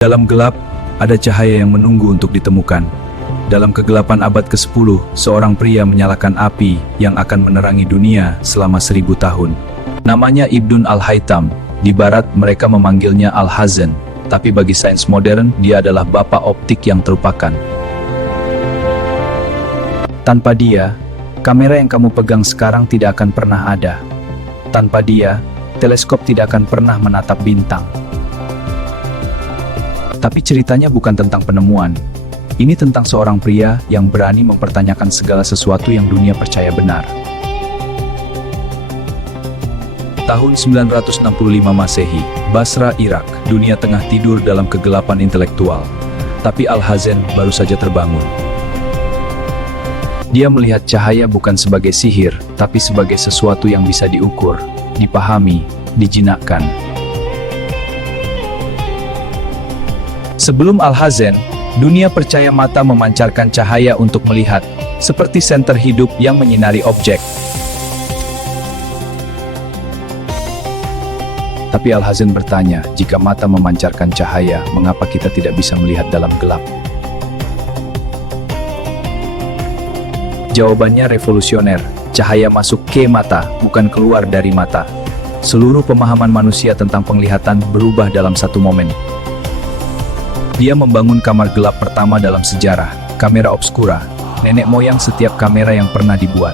Dalam gelap, ada cahaya yang menunggu untuk ditemukan. Dalam kegelapan abad ke-10, seorang pria menyalakan api yang akan menerangi dunia selama 1000 tahun. Namanya Ibn al-Haytham. Di barat mereka memanggilnya Alhazen, tapi bagi sains modern, dia adalah bapak optik yang terlupakan. Tanpa dia, kamera yang kamu pegang sekarang tidak akan pernah ada. Tanpa dia, teleskop tidak akan pernah menatap bintang. Tapi ceritanya bukan tentang penemuan. Ini tentang seorang pria yang berani mempertanyakan segala sesuatu yang dunia percaya benar. Tahun 965 Masehi, Basra, Irak. Dunia tengah tidur dalam kegelapan intelektual. Tapi Alhazen baru saja terbangun. Dia melihat cahaya bukan sebagai sihir, tapi sebagai sesuatu yang bisa diukur, dipahami, dijinakkan. Sebelum Alhazen, dunia percaya mata memancarkan cahaya untuk melihat, seperti senter hidup yang menyinari objek. Tapi Alhazen bertanya, jika mata memancarkan cahaya, mengapa kita tidak bisa melihat dalam gelap? Jawabannya revolusioner. Cahaya masuk ke mata, bukan keluar dari mata. Seluruh pemahaman manusia tentang penglihatan berubah dalam satu momen. Dia membangun kamar gelap pertama dalam sejarah, kamera obscura, nenek moyang setiap kamera yang pernah dibuat.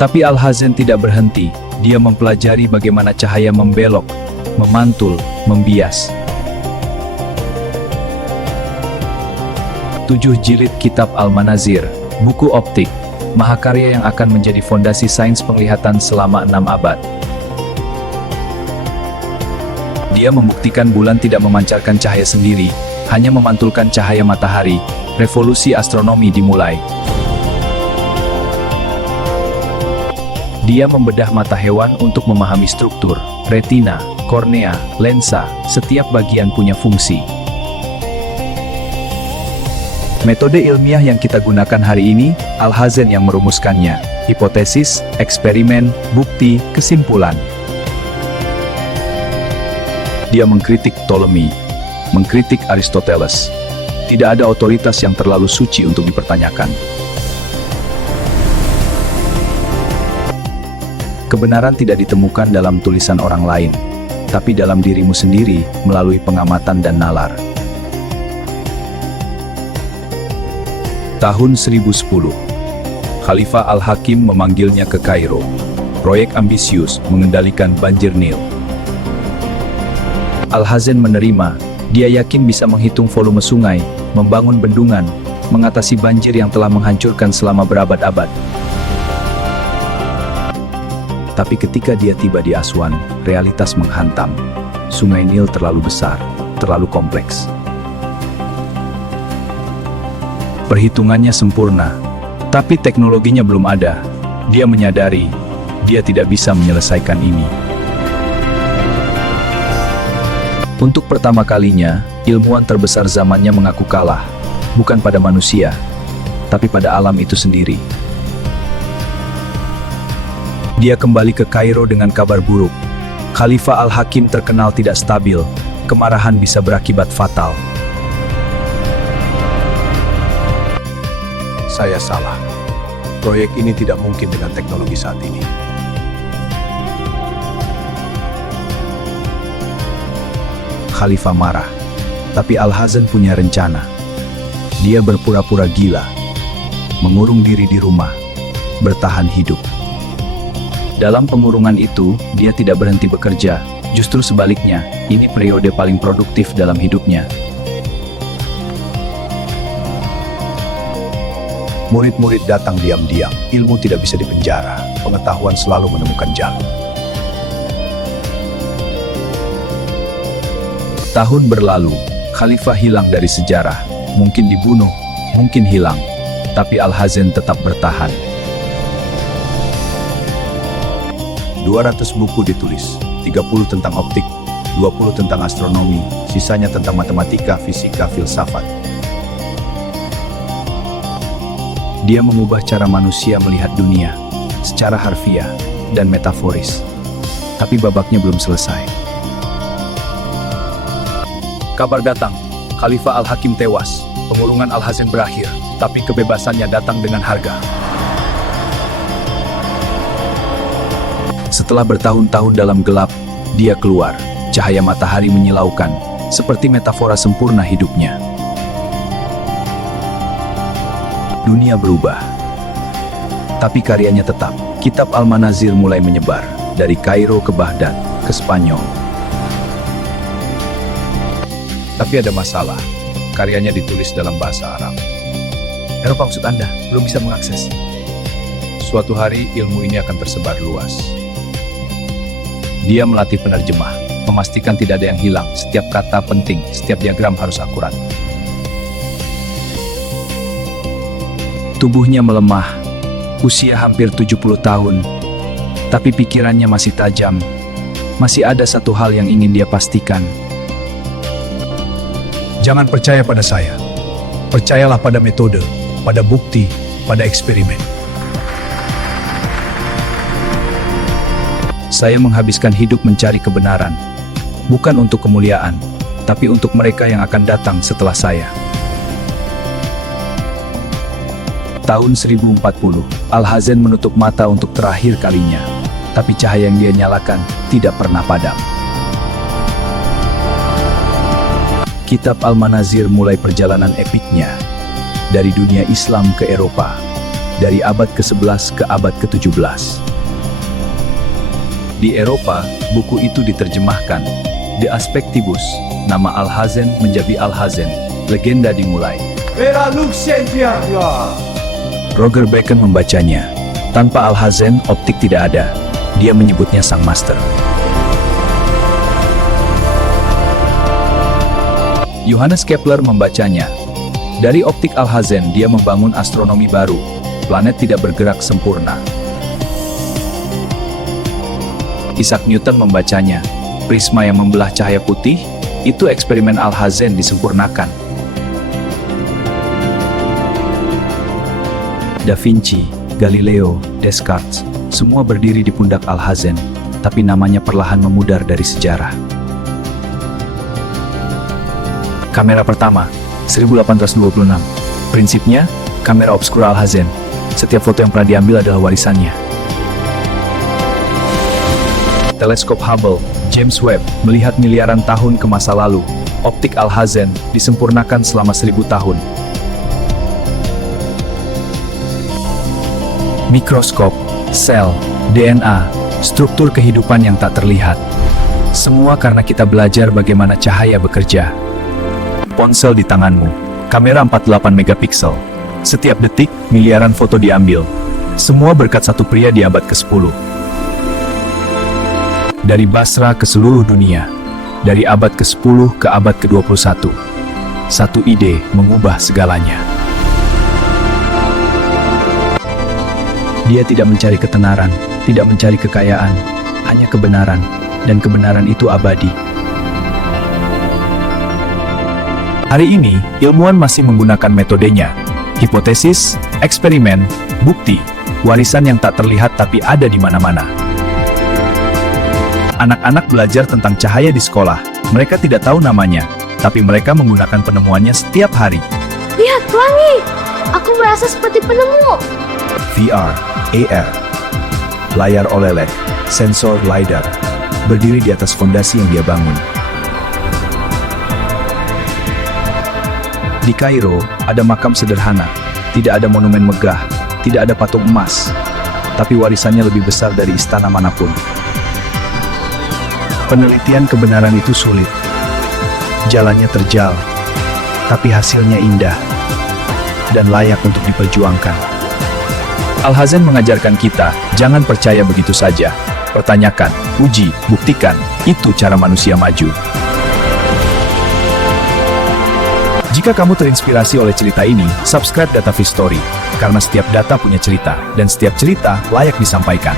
Tapi Alhazen tidak berhenti. Dia mempelajari bagaimana cahaya membelok, memantul, membias. 7 jilid kitab Al-Manazir, buku optik, mahakarya yang akan menjadi fondasi sains penglihatan selama 6 abad. Dia membuktikan bulan tidak memancarkan cahaya sendiri, hanya memantulkan cahaya matahari. Revolusi astronomi dimulai. Dia membedah mata hewan untuk memahami struktur, retina, kornea, lensa, setiap bagian punya fungsi. Metode ilmiah yang kita gunakan hari ini, Alhazen yang merumuskannya. Hipotesis, eksperimen, bukti, kesimpulan. Dia mengkritik Ptolemy, mengkritik Aristoteles. Tidak ada otoritas yang terlalu suci untuk dipertanyakan. Kebenaran tidak ditemukan dalam tulisan orang lain, tapi dalam dirimu sendiri melalui pengamatan dan nalar. Tahun 1010, Khalifah Al-Hakim memanggilnya ke Kairo. Proyek ambisius mengendalikan banjir Nil. Alhazen menerima. Dia yakin bisa menghitung volume sungai, membangun bendungan, mengatasi banjir yang telah menghancurkan selama berabad-abad. Tapi ketika dia tiba di Aswan, realitas menghantam. Sungai Nil terlalu besar, terlalu kompleks. Perhitungannya sempurna, tapi teknologinya belum ada. Dia menyadari, dia tidak bisa menyelesaikan ini. Untuk pertama kalinya, ilmuwan terbesar zamannya mengaku kalah, bukan pada manusia, tapi pada alam itu sendiri. Dia kembali ke Kairo dengan kabar buruk. Khalifah Al-Hakim terkenal tidak stabil, kemarahan bisa berakibat fatal. Saya salah. Proyek ini tidak mungkin dengan teknologi saat ini. Khalifah marah, tapi Alhazen punya rencana. Dia berpura-pura gila, mengurung diri di rumah, bertahan hidup. Dalam pengurungan itu, dia tidak berhenti bekerja. Justru sebaliknya, ini periode paling produktif dalam hidupnya. Murid-murid datang diam-diam. Ilmu tidak bisa dipenjara. Pengetahuan selalu menemukan jalan. Tahun berlalu, Khalifah hilang dari sejarah. Mungkin dibunuh, mungkin hilang. Tapi Alhazen tetap bertahan. 200 buku ditulis, 30 tentang optik, 20 tentang astronomi, sisanya tentang matematika, fisika, filsafat. Dia mengubah cara manusia melihat dunia, secara harfiah dan metaforis. Tapi babaknya belum selesai. Kabar datang, Khalifah Al-Hakim tewas, pengurungan Al-Hazen berakhir, tapi kebebasannya datang dengan harga. Setelah bertahun-tahun dalam gelap, dia keluar. Cahaya matahari menyilaukan, seperti metafora sempurna hidupnya. Dunia berubah, tapi karyanya tetap. Kitab Al-Manazir mulai menyebar, dari Kairo ke Baghdad, ke Spanyol. Tapi ada masalah, karyanya ditulis dalam bahasa Arab. Eropa maksud Anda, belum bisa mengakses. Suatu hari ilmu ini akan tersebar luas. Dia melatih penerjemah, memastikan tidak ada yang hilang, setiap kata penting, setiap diagram harus akurat. Tubuhnya melemah, usia hampir 70 tahun, tapi pikirannya masih tajam. Masih ada satu hal yang ingin dia pastikan. Jangan percaya pada saya. Percayalah pada metode, pada bukti, pada eksperimen. Saya menghabiskan hidup mencari kebenaran, bukan untuk kemuliaan, tapi untuk mereka yang akan datang setelah saya. Tahun 1040, Al-Hazen menutup mata untuk terakhir kalinya, tapi cahaya yang dia nyalakan tidak pernah padam. Kitab Al-Manazir mulai perjalanan epiknya, dari dunia Islam ke Eropa, dari abad ke-11 ke abad ke-17. Di Eropa, buku itu diterjemahkan, De Aspectibus, nama Al-Hazen menjadi Al-Hazen, legenda dimulai. Roger Bacon membacanya. Tanpa Al-Hazen, optik tidak ada. Dia menyebutnya sang master. Johannes Kepler membacanya. Dari optik Al-Hazen, dia membangun astronomi baru. Planet tidak bergerak sempurna. Isaac Newton membacanya. Prisma yang membelah cahaya putih, itu eksperimen Al-Hazen disempurnakan. Da Vinci, Galileo, Descartes, semua berdiri di pundak Al-Hazen, tapi namanya perlahan memudar dari sejarah. Kamera pertama, 1826. Prinsipnya, kamera obskura Al-Hazen. Setiap foto yang pernah diambil adalah warisannya. Teleskop Hubble, James Webb, melihat miliaran tahun ke masa lalu. Optik Al-Hazen disempurnakan selama 1000 tahun. Mikroskop, sel, DNA, struktur kehidupan yang tak terlihat. Semua karena kita belajar bagaimana cahaya bekerja. Ponsel di tanganmu, kamera 48 megapiksel. Setiap detik, miliaran foto diambil. Semua berkat satu pria di abad ke-10. Dari Basra ke seluruh dunia, dari abad ke-10 ke abad ke-21. Satu ide mengubah segalanya. Dia tidak mencari ketenaran, tidak mencari kekayaan, hanya kebenaran, dan kebenaran itu abadi. Hari ini, ilmuwan masih menggunakan metodenya. Hipotesis, eksperimen, bukti, warisan yang tak terlihat tapi ada di mana-mana. Anak-anak belajar tentang cahaya di sekolah. Mereka tidak tahu namanya, tapi mereka menggunakan penemuannya setiap hari. Lihat pelangi! Aku merasa seperti penemu. VR, AR, layar OLED, sensor LiDAR, berdiri di atas fondasi yang dia bangun. Di Kairo, ada makam sederhana, tidak ada monumen megah, tidak ada patung emas, tapi warisannya lebih besar dari istana manapun. Penelitian kebenaran itu sulit, jalannya terjal, tapi hasilnya indah, dan layak untuk diperjuangkan. Al-Hazen mengajarkan kita, jangan percaya begitu saja. Pertanyakan, uji, buktikan, itu cara manusia maju. Jika kamu terinspirasi oleh cerita ini, subscribe Data Free Story, karena setiap data punya cerita, dan setiap cerita layak disampaikan.